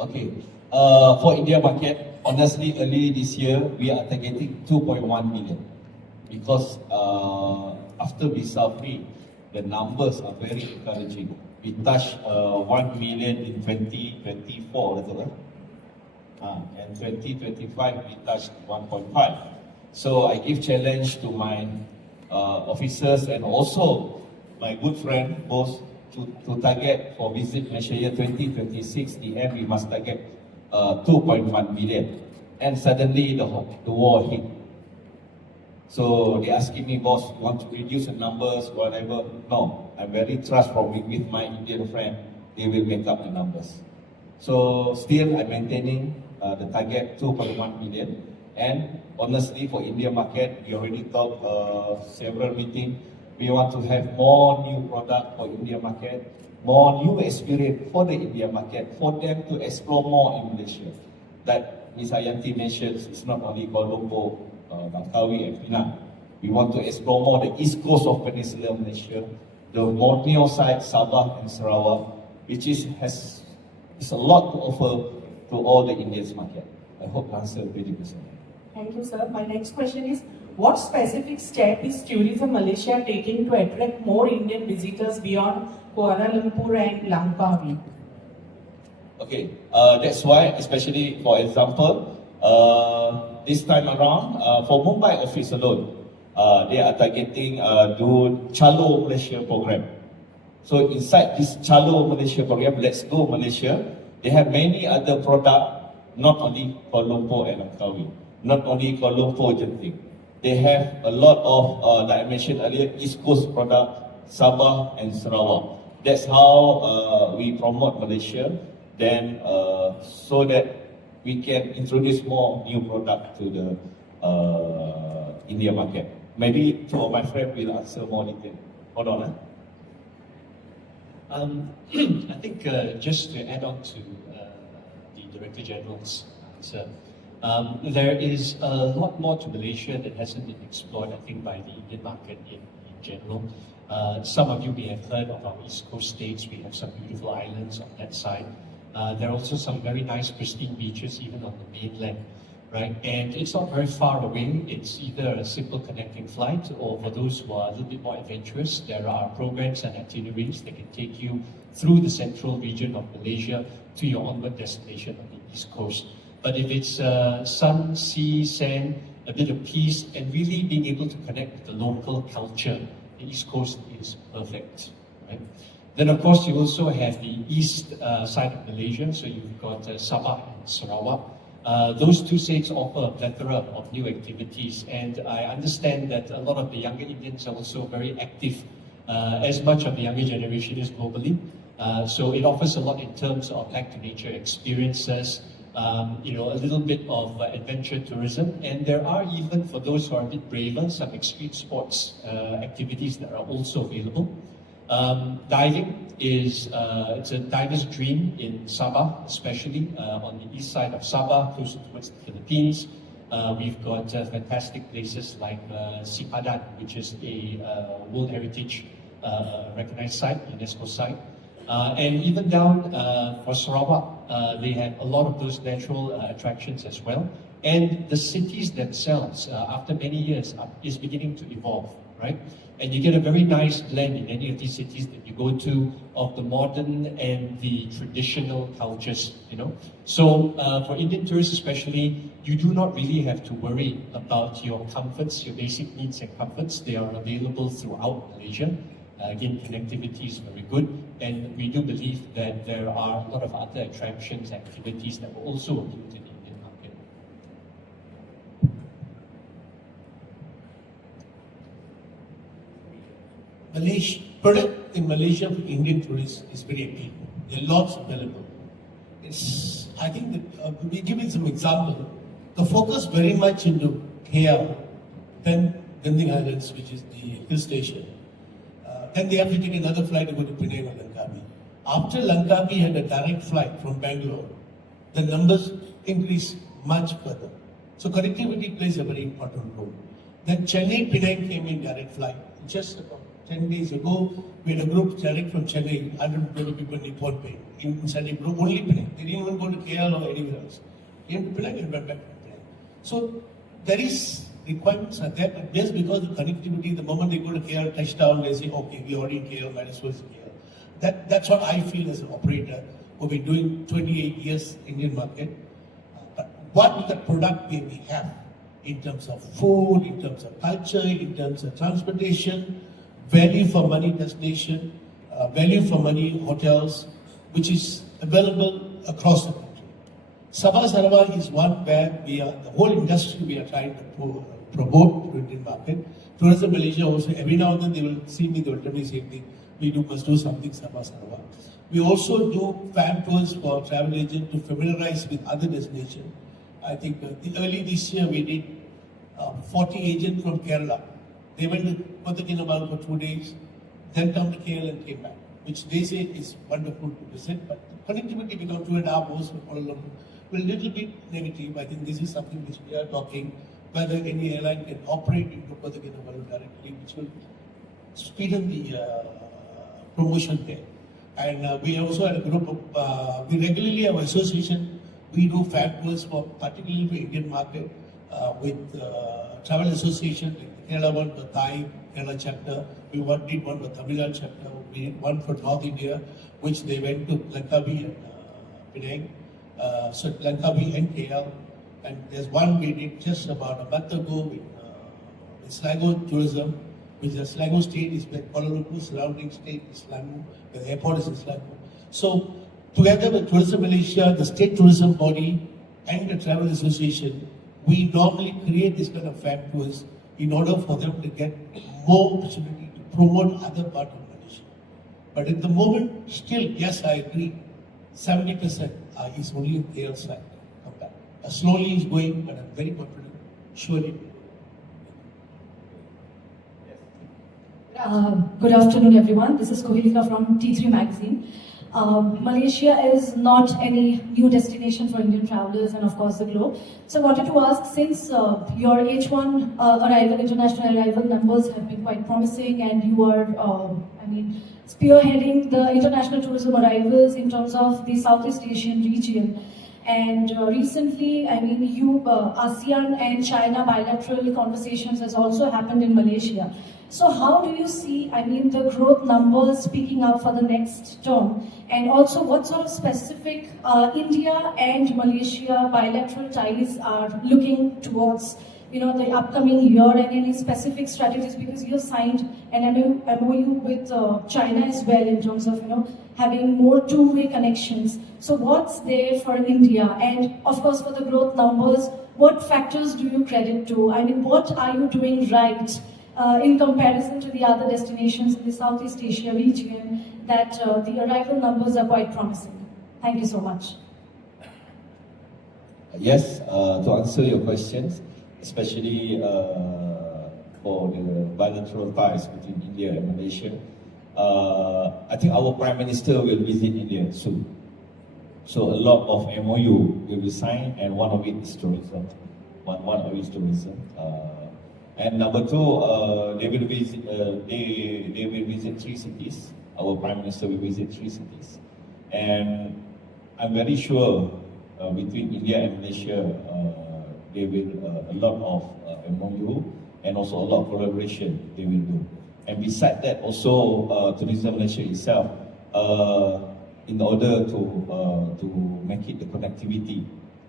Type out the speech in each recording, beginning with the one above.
Okay. For India market, honestly, early this year, we are targeting 2.1 million because after visa free, the numbers are very encouraging. We touched 1 million in 2024, and 2025 we touched 1.5. So I give challenge to my officers and also my good friend both to target for Visit Malaysia year 2026, the end we must target 2.1 million. And suddenly the war hit. So they asking me, boss, want to reduce the numbers, whatever. No, I'm very trustful with my Indian friend. They will make up the numbers. So still I'm maintaining the target 2.1 million. And honestly, for India market, we already talked several meetings. We want to have more new product for India market, more new experience for the India market, for them to explore more in Malaysia. That Ms. Ayanti mentions, it's not only Kuala Lumpur, Langkawi and Penang. We want to explore more the east coast of Peninsular Malaysia, the Borneo side, Sabah and Sarawak, which has a lot to offer to all the Indians market. I hope the answer will be the Thank you, sir. My next question is, what specific step is Tourism Malaysia taking to attract more Indian visitors beyond Kuala Lumpur and Langkawi? Okay, that's why, especially for example, this time around, for Mumbai office alone, they are targeting do Chalo Malaysia program. So inside this Chalo Malaysia program, Let's Go Malaysia, they have many other products, not only Kuala Lumpur and Langkawi, not only Kuala Lumpur Genting. They have a lot of, like I mentioned earlier, East Coast product, Sabah and Sarawak. That's how we promote Malaysia, then so that we can introduce more new product to the India market. Maybe two of my friends will answer more detail. Hold on. I think just to add on to the Director General's answer, there is a lot more to Malaysia that hasn't been explored, I think, by the Indian market in general. Some of you may have heard of our East Coast states. We have some beautiful islands on that side. There are also some very nice pristine beaches even on the mainland, right? And it's not very far away. It's either a simple connecting flight, or for those who are a little bit more adventurous, there are programs and itineraries that can take you through the central region of Malaysia to your onward destination on the East Coast. But if it's sun, sea, sand, a bit of peace, and really being able to connect with the local culture, the East Coast is perfect, right? Then of course you also have the east side of Malaysia, so you've got Sabah and Sarawak. Those two states offer a plethora of new activities, and I understand that a lot of the younger Indians are also very active, as much of the younger generation is globally. So it offers a lot in terms of back to nature experiences, a little bit of adventure tourism, and there are even, for those who are a bit braver, some extreme sports activities that are also available. Diving is it's a diver's dream in Sabah, especially on the east side of Sabah, close towards the Philippines. We've got fantastic places like Sipadan, which is a World Heritage recognized site, UNESCO site. And even down for Sarawak, they have a lot of those natural attractions as well. And the cities themselves, after many years, is beginning to evolve, right? And you get a very nice blend in any of these cities that you go to of the modern and the traditional cultures, So for Indian tourists especially, you do not really have to worry about your comforts, your basic needs and comforts. They are available throughout Malaysia. Again, connectivity is very good, and we do believe that there are a lot of other attractions, activities that will also appeal to the Indian market. Product in Malaysia for Indian tourists is very appealing. There are lots available. I think that we give it some example. The focus very much into KL, then Genting Islands, which is the hill station. Then they have to take another flight to go to Penang or Langkawi. After Langkawi had a direct flight from Bangalore, the numbers increased much further. So connectivity plays a very important role. Then Chennai Penang came in direct flight, just about 10 days ago, we had a group direct from Chennai, 120 people in Nippon Bay, in Sunday group, only Penang. They didn't even go to KL or anywhere else. Came to Penang and went back to Penang. So there is requirements are there, but just because of connectivity, the moment they go to KL, touchdown, they say, okay, we already in KL, might as well KL. That's what I feel as an operator who've been doing 28 years Indian market. But what the product may we have in terms of food, in terms of culture, in terms of transportation, value for money destination, value for money hotels, which is available across the country. Sabah Sarawak is one where we are, the whole industry we are trying to promote to Indian market. Tourism Malaysia also, every now and then they will see me, they will tell me the same thing. Must do something Sabah Sarawak. We also do fan tours for travel agents to familiarize with other destinations. I think early this year we did 40 agents from Kerala. They went to Kota Kinabalu for 2 days, then come to KL and came back, which they say is wonderful to visit, but the connectivity becomes 2.5 hours for Kuala Lumpur. Well, a little bit negative. I think this is something which we are talking, whether any airline can operate into Kota Kinabalu directly, which will speeden the promotion there. And we also had a group of, we regularly have an association, we do fan tours for particularly for Indian market with travel association, like the Kerala one for Thai, Kerala chapter, we did one for Tamil Nadu chapter, we did one for North India, which they went to Langkawi and Penang, so Langkawi and KL, and there's one we did just about a month ago with Selangor tourism, which is Selangor state is where Kuala Lumpur surrounding state is Selangor, the airport is in Selangor. So together with Tourism Malaysia, the state tourism body and the travel association, we normally create this kind of fan tours in order for them to get more opportunity to promote other part of Malaysia. But at the moment, still, yes, I agree, 70% is only in KL side. Slowly is going, but I'm very confident, surely. Good afternoon, everyone. This is Kohilika from T3 Magazine. Malaysia is not any new destination for Indian travelers and of course the globe. So I wanted to ask, since your H1 arrival, international arrival numbers have been quite promising and you are, spearheading the international tourism arrivals in terms of the Southeast Asian region. And recently, ASEAN and China bilateral conversations has also happened in Malaysia. So how do you see, the growth numbers speaking up for the next term? And also what sort of specific India and Malaysia bilateral ties are looking towards, the upcoming year, and any specific strategies, because you signed an MOU with China as well in terms of, having more two-way connections. So what's there for India? And of course for the growth numbers, what factors do you credit to? What are you doing right in comparison to the other destinations in the Southeast Asia region that the arrival numbers are quite promising? Thank you so much. Yes, to answer your questions, especially for the bilateral ties between India and Malaysia, I think our Prime Minister will visit India soon. So a lot of MOU will be signed, and one of it is tourism. One of it is tourism. And number two, they will visit. They will visit 3 cities. Our Prime Minister will visit 3 cities, and I'm very sure between India and Malaysia, there will a lot of MOU and also a lot of collaboration they will do. And besides that, also Tourism Malaysia itself, in order to make it the connectivity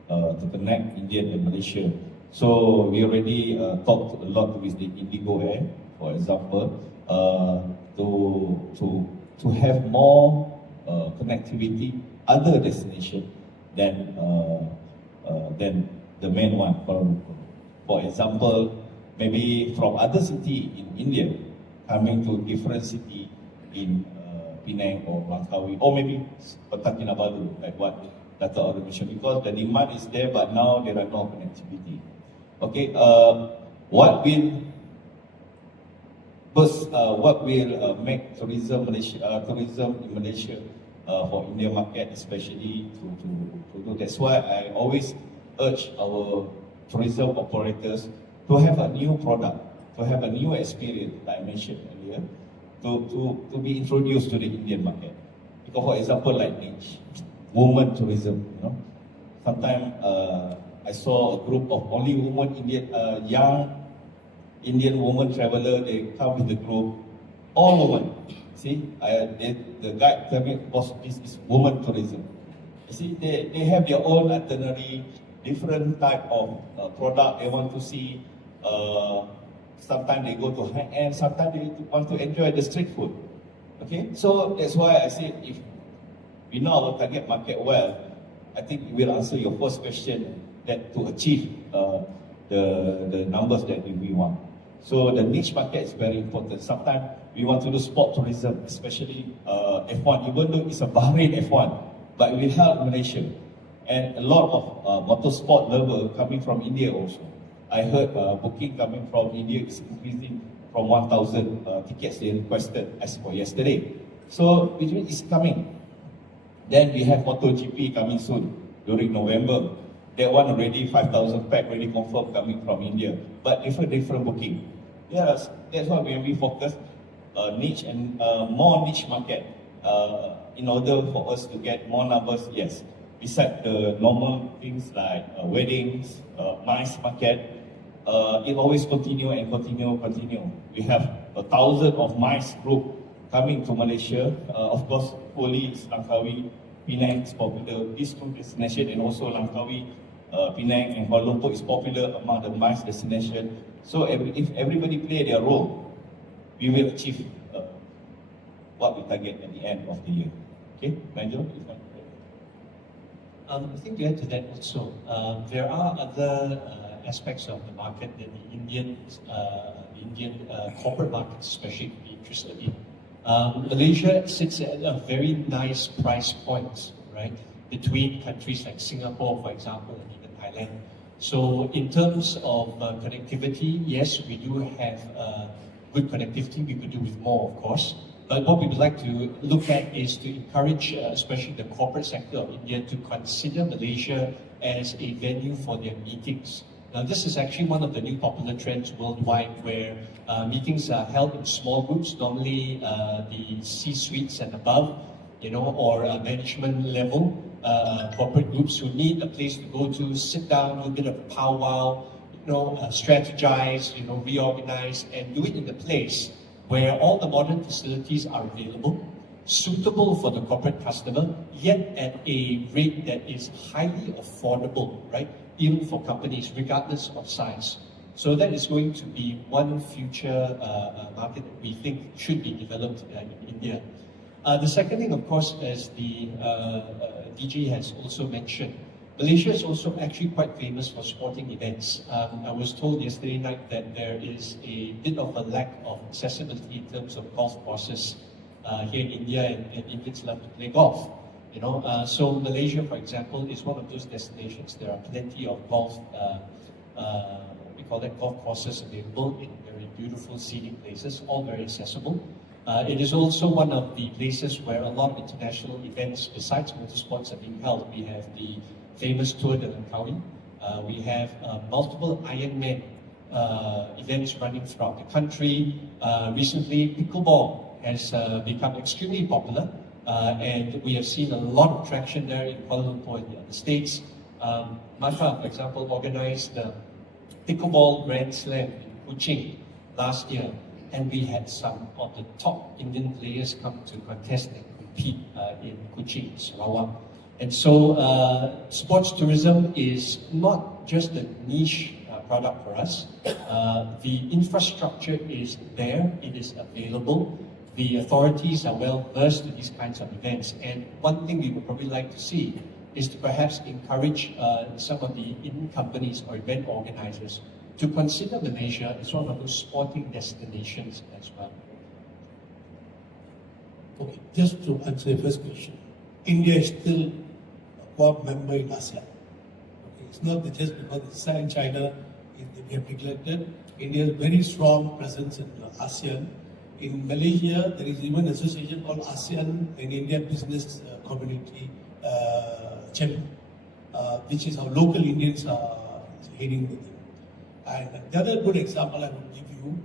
to connect India and Malaysia. So we already talked a lot with the Indigo Air, for example, to have more connectivity other destination than the main one. For example, maybe from other city in India coming to different city in Penang or Langkawi, or maybe Kota Kinabalu, like what Dr. already mentioned, because the demand is there, but now there are no connectivity. Okay, what will make tourism in Malaysia for India market, especially to do? That's why I always urge our tourism operators to have a new product, to have a new experience, like I mentioned earlier, to be introduced to the Indian market. Because for example, like niche, women tourism, you know, sometimes I saw a group of only women young Indian women traveler. They come with the group, all women. See, the guide tell me, boss, this is women tourism. You see, they have their own itinerary, different type of product they want to see. Sometimes they go to high end, sometimes they want to enjoy the street food. Okay, so that's why I say if we know our target market well, I think we will answer your first question that to achieve the numbers that we want. So the niche market is very important. Sometimes we want to do sport tourism, especially F1, even though it's a Bahrain F1, but we help Malaysia. And a lot of motorsport lovers coming from India also. I heard booking coming from India is increasing from 1,000 tickets they requested as for yesterday. So it's coming. Then we have MotoGP coming soon during November. That one already 5,000 pack already confirmed coming from India, but different booking. Yes, that's why we focus niche and more niche market in order for us to get more numbers. Yes, besides the normal things like weddings, MICE market, it always continue. We have 1,000 of MICE group coming to Malaysia. Of course, Police, Langkawi, Penang is popular. These two destinations, and also Langkawi, Penang and Kuala Lumpur is popular among the MICE destination. So if everybody play their role, we will achieve what we target at the end of the year. Okay, Nigel? I think to add to that also, there are other aspects of the market that the Indian corporate markets especially could be interested in. Malaysia sits at a very nice price point, right, between countries like Singapore, for example, and even Thailand. So in terms of connectivity, yes, we do have good connectivity. We could do with more, of course. But what we would like to look at is to encourage, especially the corporate sector of India, to consider Malaysia as a venue for their meetings. Now, this is actually one of the new popular trends worldwide, where meetings are held in small groups, normally the C-suites and above, you know, or management level corporate groups who need a place to go to, sit down, do a bit of powwow, you know, strategize, you know, reorganize, and do it in the place where all the modern facilities are available, suitable for the corporate customer, yet at a rate that is highly affordable, right? Even for companies, regardless of size. So that is going to be one future market that we think should be developed in India. The second thing, of course, as the DG has also mentioned, Malaysia is also actually quite famous for sporting events. I was told yesterday night that there is a bit of a lack of accessibility in terms of golf courses here in India, and Indians love to play golf. You know, so Malaysia, for example, is one of those destinations. There are plenty of golf, we call that golf courses available in very beautiful scenic places, all very accessible. It is also one of the places where a lot of international events, besides motorsports, are being held. We have the famous Tour de Langkawi. We have multiple Ironman events running throughout the country. Recently, pickleball has become extremely popular. And we have seen a lot of traction there in Kuala Lumpur and the other states. Matra, for example, organized the Pickleball Grand Slam in Kuching last year, and we had some of the top Indian players come to contest and compete in Kuching, Sarawak. And so sports tourism is not just a niche product for us. The infrastructure is there, it is available. The authorities are well versed in these kinds of events, and one thing we would probably like to see is to perhaps encourage some of the Indian companies or event organizers to consider Malaysia as one of those sporting destinations as well. Okay, just to answer the first question, India is still a core member in ASEAN. Okay, it's not that just because it's in China, we have neglected. India has a very strong presence in ASEAN. In Malaysia, there is even an association called ASEAN and India Business Community Chamber, which is how local Indians are heading with them. And the other good example I would give you,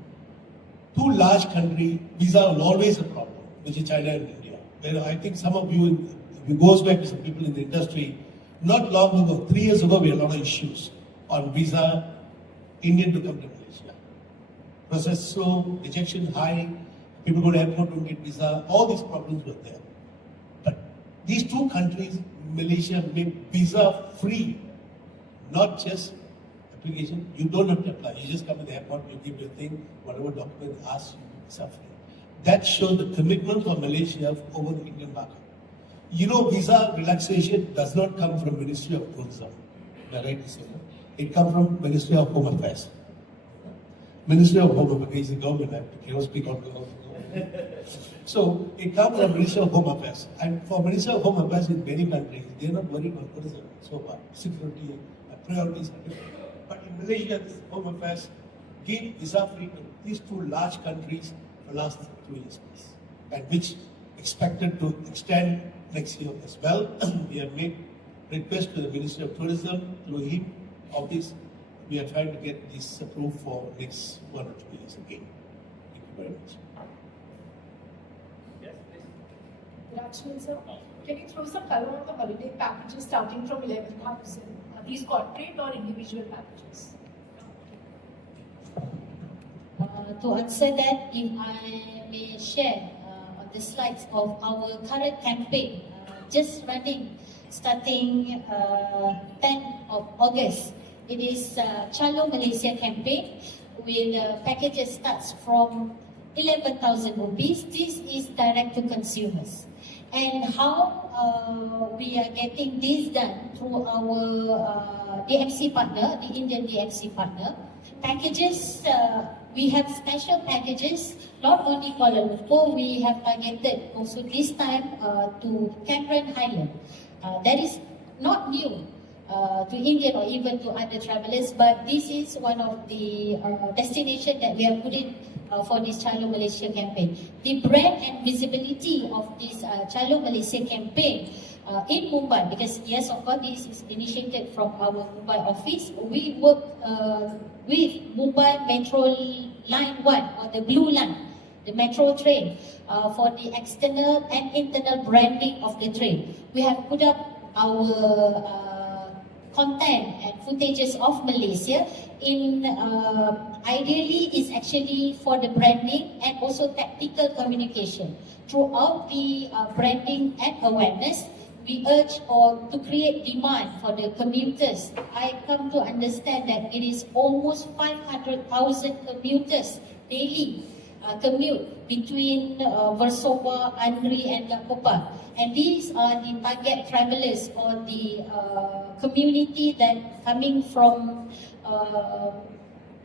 two large countries, visa are always a problem, which is China and India. Where I think some of you, if it goes back to some people in the industry, not long ago, 3 years ago, we had a lot of issues on visa, Indian to come to Malaysia. Process slow, rejection high, people go to airport, don't get visa, all these problems were there. But these two countries, Malaysia, made visa free, not just application. You don't have to apply. You just come to the airport, you give your thing, whatever document asks you, visa free. That shows the commitment of Malaysia over the Indian market. You know, visa relaxation does not come from Ministry of Tourism. Am I right to say that? It comes from Ministry of Home Affairs. Ministry of Home Affairs is the government. I cannot speak on government. So it comes from Ministry of Home Affairs. And for Ministry of Home Affairs in many countries, they are not worried about tourism so far. Security, priorities are different. But in Malaysia, this Home Affairs gave visa free to these two large countries for the last 2 years, and which expected to extend next year as well. We have made request to the Ministry of Tourism, through him, office. We are trying to get this approved for next 1 or 2 years again. Thank you very much. Good afternoon, sir. Can you throw some color on the holiday packages starting from 11,000? Are these corporate or individual packages? To answer that, if I may share on the slides of our current campaign, just running, starting 10th of August. It is Chalo Malaysia campaign with packages starts from 11,000 rupees. This is direct to consumers. And how we are getting this done through our DMC partner, the Indian DMC partner. Packages, we have special packages, not only Kuala Lumpur, we have targeted also this time to Cameron Highland. That is not new to Indian or even to other travelers, but this is one of the destinations that we have put in for this Chalo Malaysia campaign. The brand and visibility of this Chalo Malaysia campaign in Mumbai, because yes, of course, this is initiated from our Mumbai office. We work with Mumbai Metro Line 1 or the Blue Line, the metro train, for the external and internal branding of the train. We have put up our content and footages of Malaysia in ideally is actually for the branding and also tactical communication. Throughout the branding and awareness, we urge to create demand for the commuters. I come to understand that it is almost 500,000 commuters daily commute between Versova, Andri and Gakopa. And these are the target travelers or the community that coming from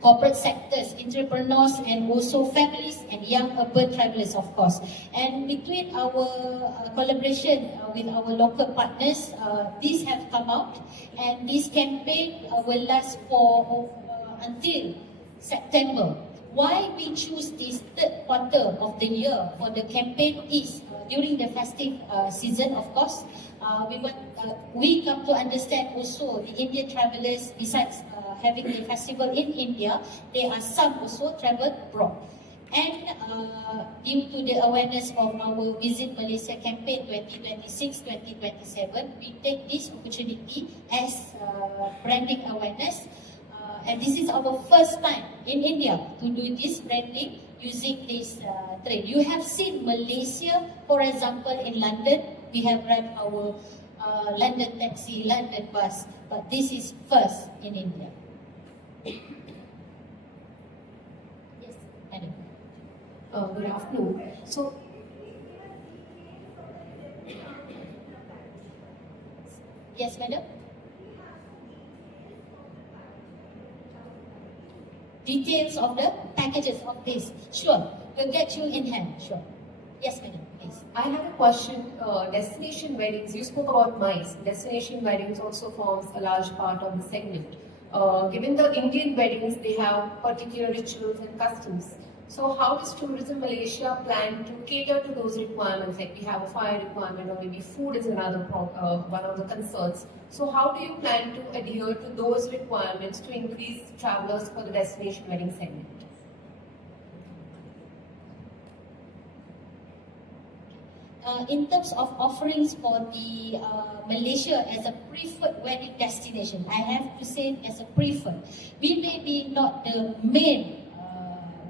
corporate sectors, entrepreneurs and also families and young urban travelers, of course. And between our collaboration with our local partners, these have come out, and this campaign will last for until September. Why we choose this third quarter of the year for the campaign is during the festive season, of course. We come to understand also the Indian travelers, besides having the festival in India, there are some also travel abroad. And due to the awareness of our Visit Malaysia campaign 2026-2027, we take this opportunity as branding awareness. And this is our first time in India to do this branding using this train. You have seen Malaysia, for example, in London, we have run our London taxi, London bus, but this is first in India. Yes, madam. Good afternoon. So, Yes, madam. Details of the packages of this. Sure, we'll get you in hand. Sure. Yes, madam, please. I have a question. Destination weddings, you spoke about MICE. Destination weddings also forms a large part of the segment. Given the Indian weddings, they have particular rituals and customs. So how does Tourism Malaysia plan to cater to those requirements? Like we have a fire requirement, or maybe food is another one of the concerns. So how do you plan to adhere to those requirements to increase travelers for the destination wedding segment? in terms of offerings for the Malaysia as a preferred wedding destination, I have to say as a preferred. We may be not the main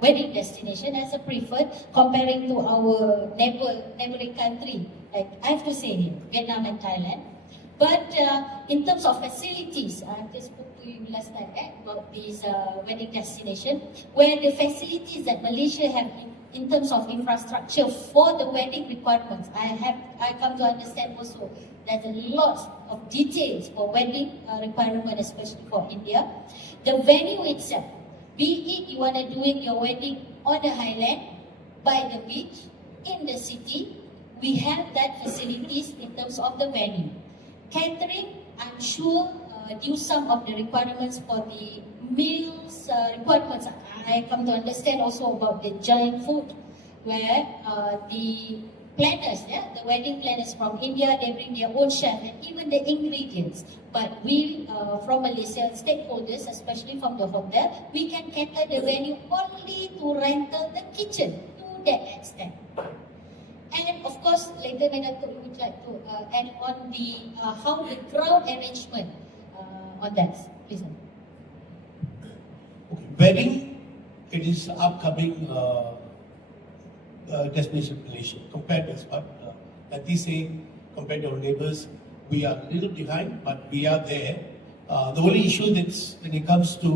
wedding destination as a preferred comparing to our neighboring country, like I have to say here, Vietnam and Thailand. But in terms of facilities, I just spoke to you last night about this wedding destination, where the facilities that Malaysia have in terms of infrastructure for the wedding requirements, I come to understand also there's a lot of details for wedding requirement, especially for India. The venue itself, be it you want to do your wedding on the highland, by the beach, in the city, we have that facilities in terms of the venue. Catering, I'm sure, due some of the requirements for the meals requirements. I come to understand also about the giant food, where the planners, the wedding planners from India, they bring their own chef and even the ingredients. But we, from Malaysia, stakeholders, especially from the hotel, we can cater the venue only to rental the kitchen to that extent. And of course, later Medato would like to add on the how the crowd arrangement on that. Please. Okay. Wedding, it is upcoming destination Malaysia. Compared as what Nati saying, compared to our neighbors, we are a little behind, but we are there. The only issue that's when it comes to,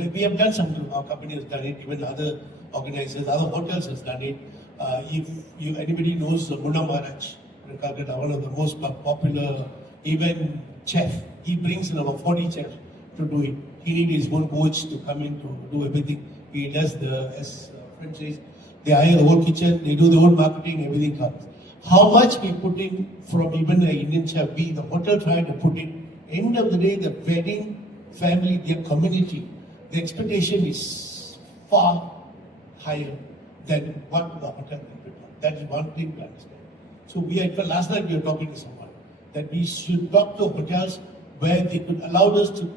like, we have done something, our company has done it, even other organizers, other hotels has done it. If anybody knows Munna Maharaj, Calcutta, one of the most popular event chef, he brings in about 40 chefs to do it. He needs his own coach to come in to do everything. He does the, as French says, they hire the whole kitchen, they do the whole marketing, everything comes. How much we put in from even the Indian chef, we, the hotel trying to put in. End of the day, the wedding family, their community, the expectation is far higher than what the hotel can put. That is one thing to understand. So last night we were talking to someone that we should talk to hotels where they could allow us to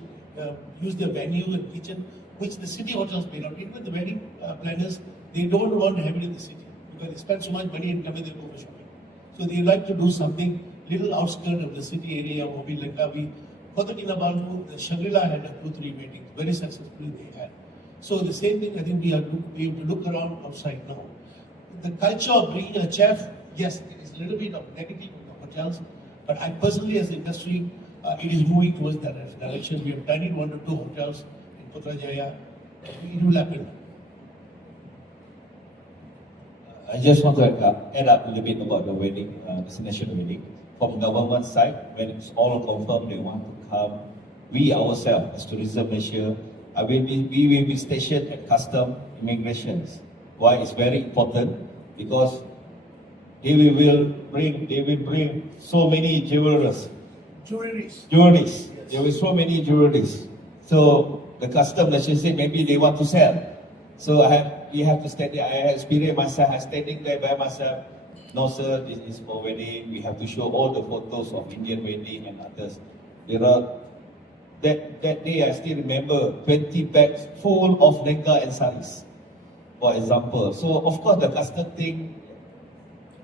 use their venue and kitchen, which the city hotels may not. Even the wedding planners, they don't want to have it in the city because they spend so much money and never they go for shopping. So they like to do something little outskirts of the city area, maybe Langkawi. Kota Kinabalu, the Shangri-La had 2-3 weddings, very successfully they had. So the same thing, I think we have to look around outside now. The culture of bringing a chef, yes, it is a little bit of negative in the hotels, but I personally, as the industry, it is moving towards that direction. We have done it 1 or 2 hotels in Putrajaya. It will happen. I just want to add up a little bit about the wedding, destination wedding. From government side, when it's all confirmed they want to come, we ourselves, as Tourism Malaysia, we will be stationed at custom immigrations. Why it's very important? Because they will bring so many jewelries. Jewelries. Yes. There will be so many jewelries. So the custom, let's just say, maybe they want to sell. So we have to stand there. I experienced myself. I standing there by myself. No, sir, this is for wedding. We have to show all the photos of Indian wedding and others. That day, I still remember 20 bags full of lehenga and saris, for example. So, of course, the custom thing,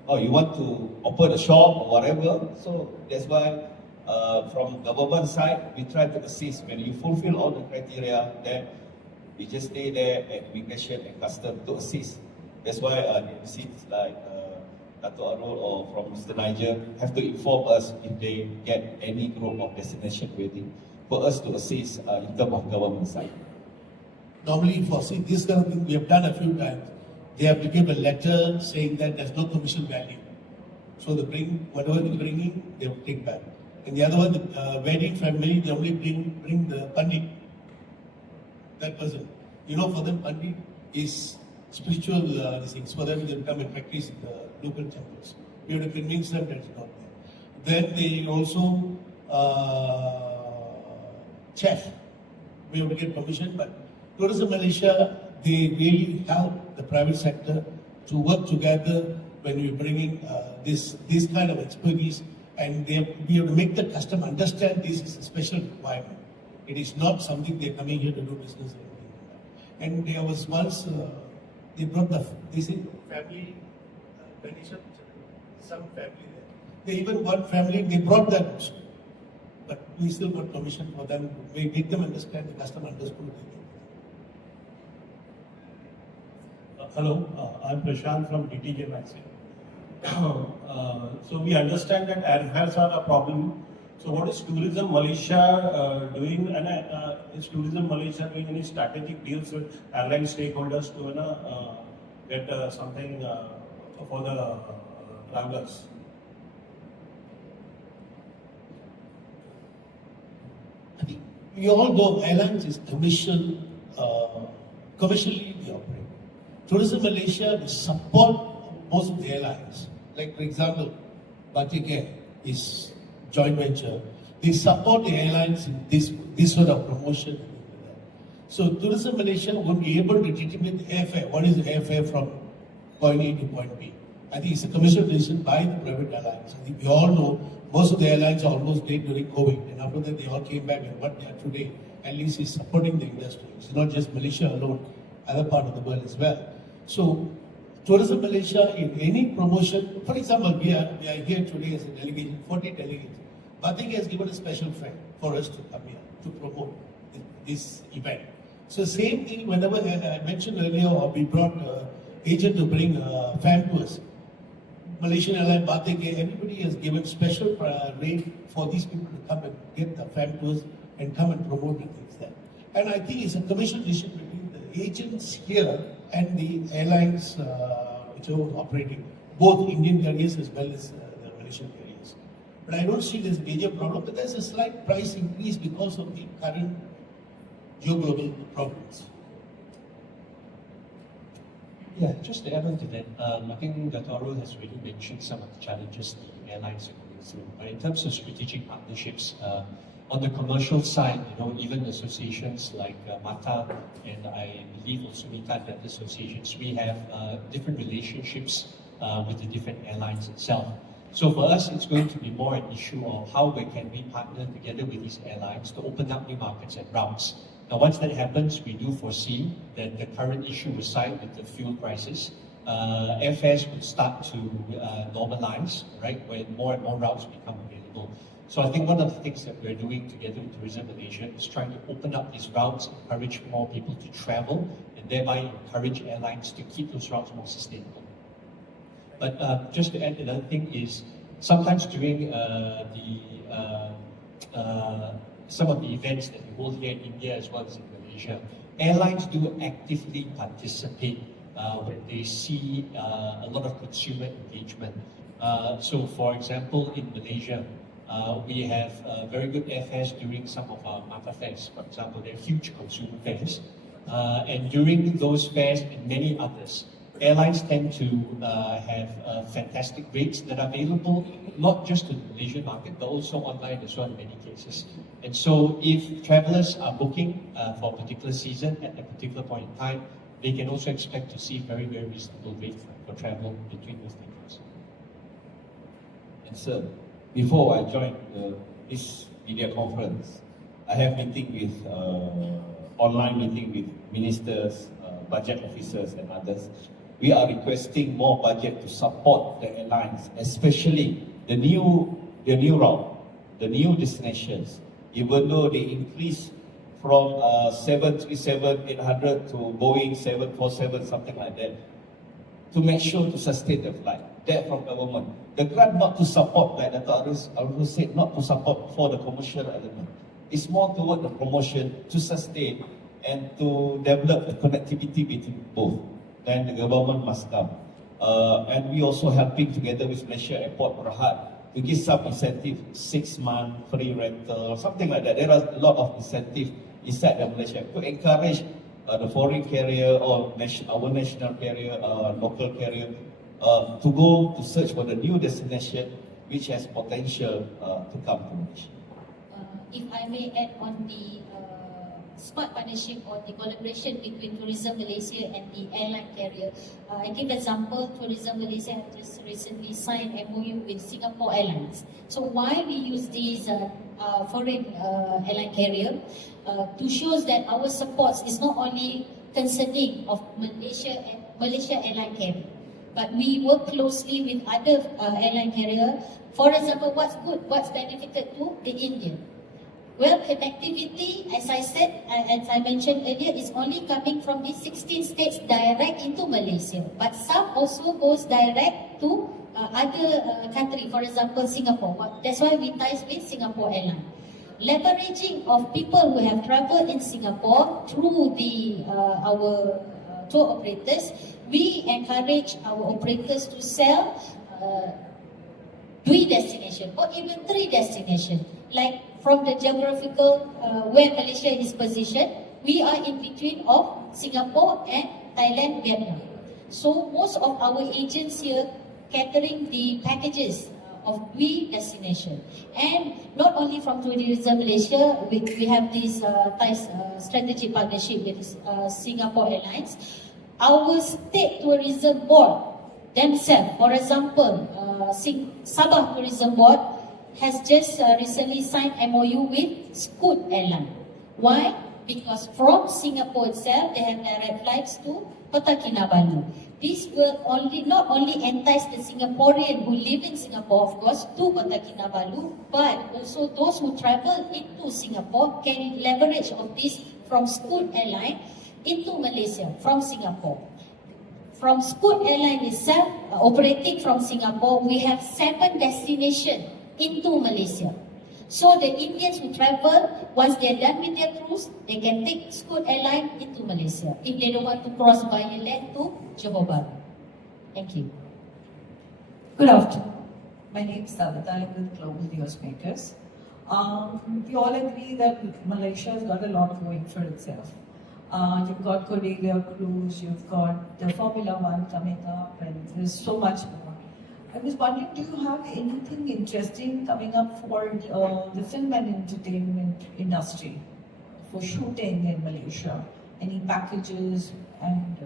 you want to open a shop or whatever. So, that's why from government side, we try to assist. When you fulfill all the criteria, then we just stay there at immigration and custom to assist. That's why seats like Dato' Arul or from Mr. Niger have to inform us if they get any group of destination wedding for us to assist in terms of government side. Normally, for this kind of thing, we have done a few times. They have to give a letter saying that there's no commercial value. So they bring whatever they're bringing, they will take back. And the other one, the wedding family, they only bring the pandit. That person. You know, for them, pandit is spiritual things. For them, they come and practice in the local temples. We have to convince them that it's not there. Then they also chef. We have to get permission, but Tourism Malaysia, they really help the private sector to work together when we bring in this kind of expertise, and we have to make the customer understand this is a special requirement. It is not something they're coming here to do business. And there was once they brought they said family tradition. some family there. They even one family, they brought that also. But we still got permission for them. We make them understand, the customer understood. Hello, I'm Prashant from DTJ Vaccine. So we understand that airfares are a problem. So what is Tourism Malaysia doing? And is Tourism Malaysia doing any strategic deals with airline stakeholders to get something for the travelers? I think we all know airlines is commercially they operate. Tourism Malaysia will support most of the airlines. Like for example, Batik Air is joint venture. They support the airlines in this sort of promotion. So Tourism Malaysia will be able to determine the airfare. What is the airfare from point A to point B? I think it's a commercial decision by the private airlines. I think we all know most of the airlines are almost dead during COVID, and after that they all came back, and what they are today at least is supporting the industry. It's not just Malaysia alone, other part of the world as well. So Tourism Malaysia, in any promotion, for example, we are here today as a delegation, 40 delegates. Batik has given a special friend for us to come here to promote this event. So same thing, whenever I mentioned earlier, we brought agent to bring fam tours. Malaysian Airlines, Batik, everybody has given special rate for these people to come and get the fam tours and come and promote the things there. And I think it's a commercial decision between the agents here and the airlines which are operating, both Indian carriers as well as the Malaysian carriers. But I don't see there's a major problem, but there's a slight price increase because of the current geo-global problems. Yeah, just to add on to that, I think Dr. Arul has already mentioned some of the challenges the airlines are going through. But in terms of strategic partnerships, on the commercial side, even associations like MATA and I believe also MITA and other associations, we have different relationships with the different airlines itself. So for us, it's going to be more an issue of how can we partner together with these airlines to open up new markets and routes. Now, once that happens, we do foresee that the current issue aside with the fuel crisis, airfares would start to normalize, right, when more and more routes become available. So I think one of the things that we're doing together with Tourism Malaysia is trying to open up these routes, encourage more people to travel, and thereby encourage airlines to keep those routes more sustainable. But just to add, another thing is sometimes during some of the events that we hold here in India as well as in Malaysia, airlines do actively participate when they see a lot of consumer engagement. So for example, in Malaysia, we have very good airfares during some of our MATA fairs. For example, they're huge consumer fairs. And during those fairs and many others, airlines tend to have fantastic rates that are available, not just to the Malaysian market, but also online as well in many cases. And so if travelers are booking for a particular season at a particular point in time, they can also expect to see very, very reasonable rates for travel between those countries. And sir, before I joined this media conference, I have meeting with, online meeting with ministers, budget officers and others. We are requesting more budget to support the airlines, especially the new route, the new destinations. Even though they increase from 737-800 to Boeing 747, something like that, to make sure to sustain the flight. That from government. The grant not to support, like Dr. Arul said, not to support for the commercial element. It's more toward the promotion to sustain and to develop the connectivity between both. Then the government must come. And we also helping together with Malaysia Airport Berhad to give some incentive, 6 month free rental or something like that. There are a lot of incentive inside the Malaysia to encourage the foreign carrier or our national carrier, local carrier to go to search for the new destination which has potential to come to Malaysia. If I may add on the smart partnership or the collaboration between Tourism Malaysia and the airline carrier. I give example, Tourism Malaysia has just recently signed MOU with Singapore Airlines. So why we use these foreign airline carrier to show that our support is not only concerning of Malaysia airline carrier, but we work closely with other airline carrier. For example, what's good, what's benefited to the Indian? Well, connectivity, as I said, as I mentioned earlier, is only coming from the 16 states direct into Malaysia. But some also goes direct to other country, for example, Singapore. That's why we ties with Singapore Airlines. Leveraging of people who have traveled in Singapore through our tour operators, we encourage our operators to sell 2 destinations or even 3 destinations. Like from the geographical where Malaysia is positioned, we are in between of Singapore and Thailand, Vietnam. So most of our agents here catering the packages of 3 destinations. And not only from Tourism Malaysia, we have this strategic partnership with Singapore Airlines. Our state tourism board themselves, for example, Sabah Tourism Board has just recently signed MOU with Scoot Airline. Why? Because from Singapore itself, they have direct flights to Kota Kinabalu. This will not only entice the Singaporean who live in Singapore, of course, to Kota Kinabalu, but also those who travel into Singapore can leverage of this from Scoot Airline into Malaysia from Singapore. From Scoot Airline itself, operating from Singapore, we have 7 destinations into Malaysia. So the Indians who travel, once they're done with their cruise, they can take Scoot Airline into Malaysia if they don't want to cross via land to Johor Bahru. Thank you. Good afternoon. My name is Savita. I'm with Global Newsmakers. We all agree that Malaysia has got a lot going for itself. You've got Cordelia Cruise, you've got the Formula One coming up, and there's so much more. I was wondering, do you have anything interesting coming up for the film and entertainment industry for shooting in Malaysia? Any packages and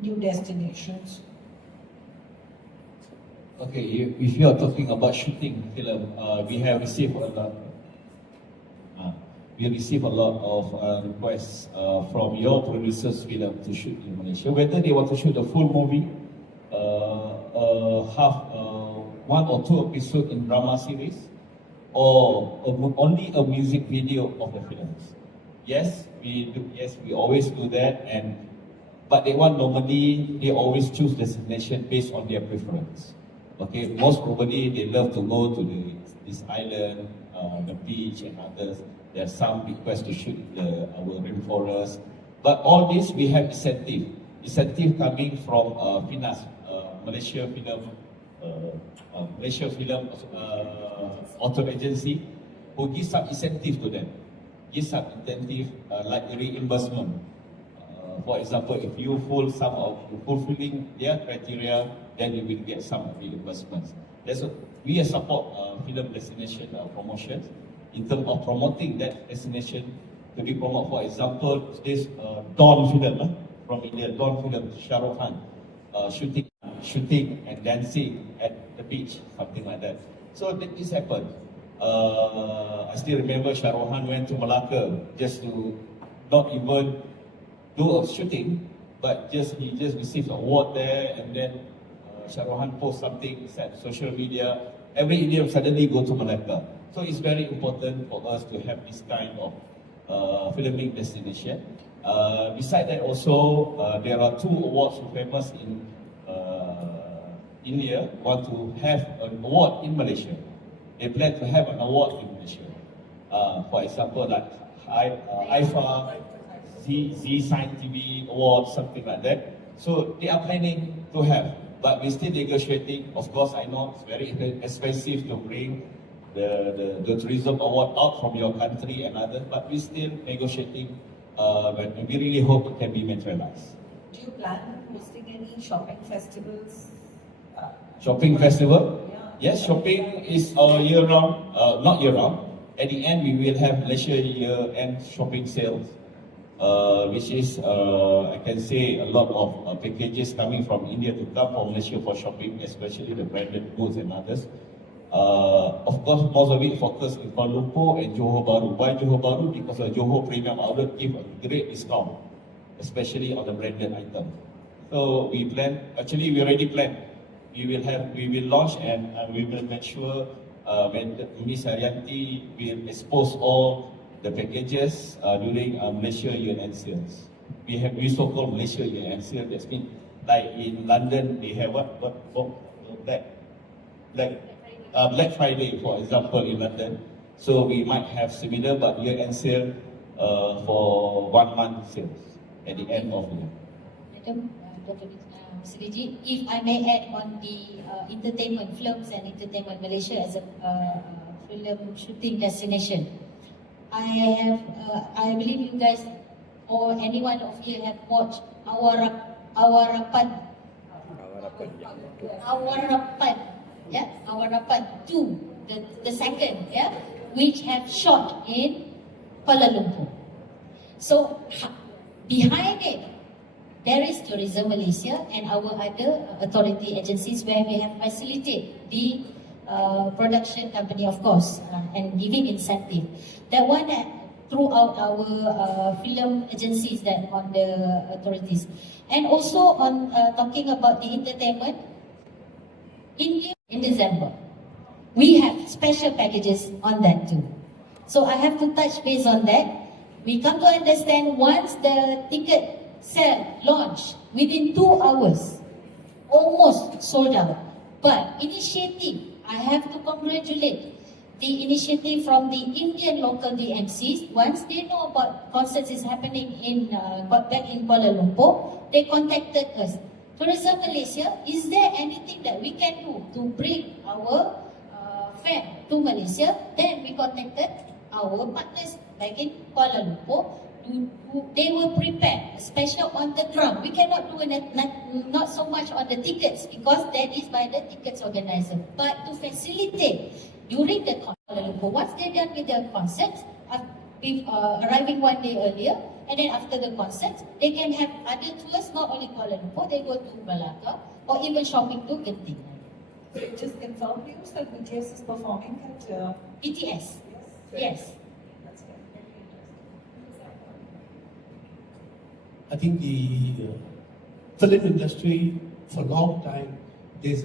new destinations? Okay, if you are talking about shooting film, we have received a lot. We receive a lot of requests from your producers film to shoot in Malaysia. Whether they want to shoot a full movie, have 1 or 2 episodes in drama series, or only a music video of the films. Yes, we do. Yes, we always do that. But they always choose destination based on their preference. Okay, most probably they love to go to this island, the beach and others. There are some requests to shoot our rainforest. But all this we have incentive coming from FINAS, Malaysia Film Auto Agency, who gives some incentive to them. Gives some incentive like reimbursement. For example, if you fulfilling their criteria, then you will get some reimbursements. We support film destination promotions in terms of promoting that destination to be promoted. For example, this Dawn film from India, Dawn film, Shah Rukh Khan shooting and dancing at the beach, something like that. So this happened. I still remember Shah Rukh Khan went to Malacca just to not even do a shooting, but he just received an award there, and then Shah Rukh Khan post something on social media. Every Indian suddenly go to Malacca. So it's very important for us to have this kind of filming destination. Besides that, also there are 2 awards famous in India want to have an award in Malaysia. They plan to have an award in Malaysia. For example, like IFA, Z Sign TV Award, something like that. So they are planning to have, but we're still negotiating. Of course, I know it's very expensive to bring the tourism award out from your country and others, but we're still negotiating. But we really hope it can be materialized. Do you plan on hosting any shopping festivals? Shopping festival? Yeah. Yes, shopping is year-round, not year-round. At the end, we will have Malaysia year-end shopping sales, which is, I can say, a lot of packages coming from India to come from Malaysia for shopping, especially the branded goods and others. Of course, most of it focused in Kuala Lumpur and Johor Bahru. Why Johor Bahru? Because the Johor Premium Outlet give a great discount, especially on the branded item. So we plan. Actually, we already planned. We will launch and we will make sure when Miss Haryanti will expose all the packages during Malaysia year-end sales. We so-called Malaysia year-end sale. That means like in London they have what Black Friday, for example, in London. So we might have similar but year-end sale for 1 month sales at the end of the year. Madam, Dr. Mr. Vijay, if I may add on the entertainment, films and entertainment Malaysia as a film shooting destination. I believe you guys or anyone of you have watched Awarapan 2, the second, yeah, which have shot in Kuala Lumpur. So behind it, there is Tourism Malaysia and our other authority agencies where we have facilitated the production company, of course, and giving incentive. That one throughout our film agencies that on the authorities. And also on talking about the entertainment, in December, we have special packages on that too. So I have to touch base on that. We come to understand once the ticket sale launch, within 2 hours, almost sold out. But initiative, I have to congratulate the initiative from the Indian local DMCs. Once they know about concerts is happening back in Kuala Lumpur, they contacted us. Tourism Malaysia, is there anything that we can do to bring our fan to Malaysia? Then we contacted our partners back in Kuala Lumpur. They will prepare, especially on the ground. We cannot do not so much on the tickets because that is by the tickets organizer. But to facilitate during the Kuala Lumpur, once they're done with their concerts, arriving 1 day earlier, and then after the concerts, they can have other tours, not only Kuala Lumpur, they go to Malacca or even shopping to Genting. So just confirm news that BTS is performing at BTS? Yes. That's very interesting. I think the film industry for a long time, there's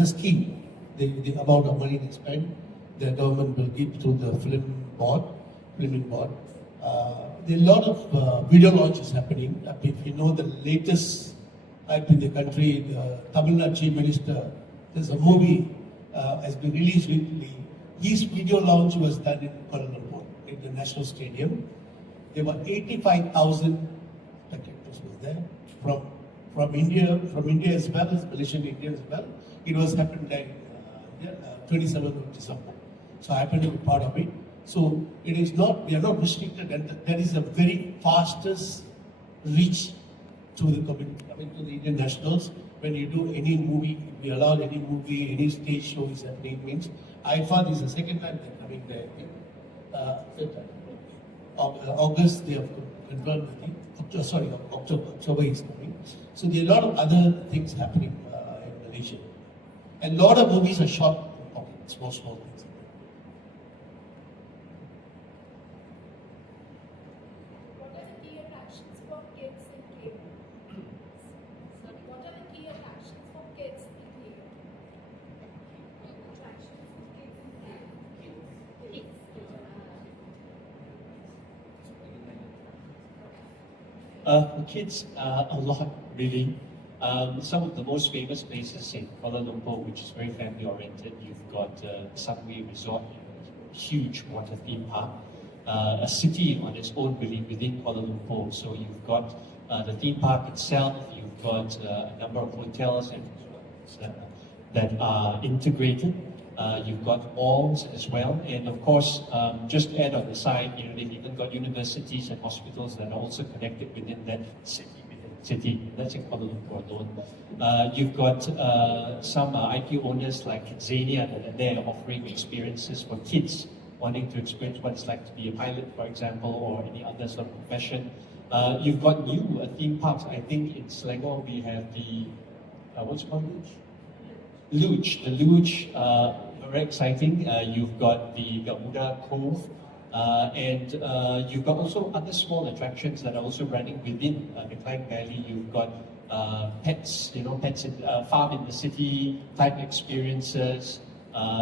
a scheme, the amount of money they spend, the government will give to the filming board. There are a lot of video launches happening. If you know the latest hype in the country, the Tamil Nadu Chief Minister, there's a movie has been released recently. His video launch was done in Kuala Lumpur, in the National Stadium. There were 85,000 spectators was there from India as well as Malaysian India as well. It was happened like 27th of December. So I happened to be part of it. So it is not, we are not restricted, and that is the very fastest reach to the community, to the Indian nationals. When you do any movie, we allow any movie, any stage show is happening, means IFA is the second time they're coming there. August they have confirmed, October is coming. So there are a lot of other things happening in Malaysia. And a lot of movies are shot in pockets, small things. For kids, a lot really. Some of the most famous places in Kuala Lumpur, which is very family oriented, you've got Sunway Resort, a huge water theme park, a city on its own really within Kuala Lumpur. So you've got the theme park itself, you've got a number of hotels and that are integrated. You've got malls as well, and of course, just to add on the side, they've even got universities and hospitals that are also connected within that city. That's in Kuala Lumpur alone. You've got some IP owners like Zania that are there offering experiences for kids wanting to experience what it's like to be a pilot, for example, or any other sort of profession. You've got new theme parks. I think in Selangor we have the what's it called? Luge. The Luge, very exciting. You've got the Gamuda Cove, and you've got also other small attractions that are also running within the Klang Valley. You've got pets, pets in farm in the city type experiences,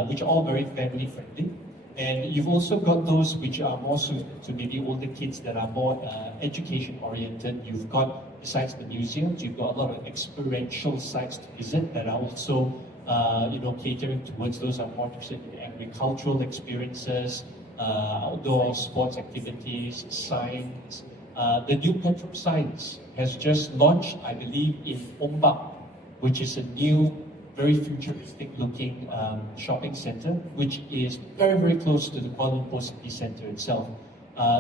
which are all very family friendly. And you've also got those which are more suited to maybe older kids that are more education oriented. You've got, besides the museums, you've got a lot of experiential sites to visit that are also catering towards those who are more interested in agricultural experiences, outdoor sports activities, science. The new Petro Science has just launched, I believe, in Ombak, which is a new, very futuristic looking shopping center, which is very, very close to the Kuala Lumpur city center itself.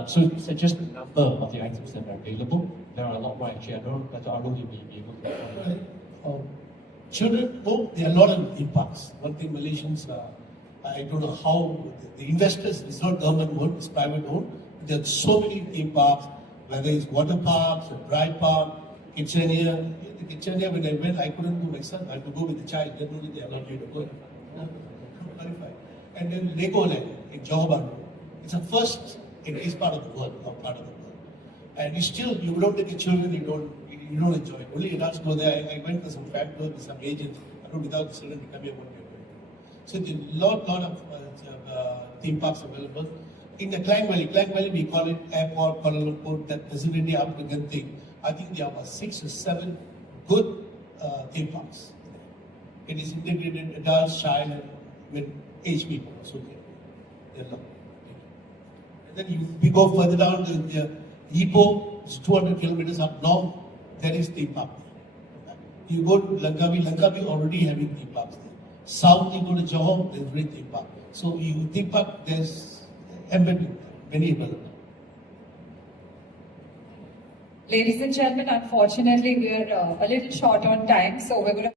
So these are just a number of the items that are available. There are a lot more actually. I don't know whether Arul will be able to. Children, there are a lot of theme parks. One thing Malaysians, I don't know how, the investors, it's not government owned, it's private owned. There are so many theme parks, whether it's water parks, a dry park, Kitchenia. The Kitchenia, when I went, I couldn't go myself. I had to go with the child. They know they allowed you to go. And then Legoland in Johor Bahru. It's a first in this part of the world, or part of the world. And you don't take the children, you don't enjoy it. Only adults go there. I went to some factory with some agents. Without the children, they come here what we are going to do. So there are a lot of theme parks available. In the Klang Valley, we call it airport, Kuala Lumpur, that facility up to Genting. I think there are about 6 or 7 good theme parks. It is integrated adults, child, and with age people. So they're lovely. And then we go further down to the Ipoh, it's 200 kilometers up north. There is theme park. You go to Langkawi already having theme parks there. South, you go to Johor, there's great theme park. So you theme park, there's embedded many available. Ladies and gentlemen, unfortunately, we are a little short on time, so we're going to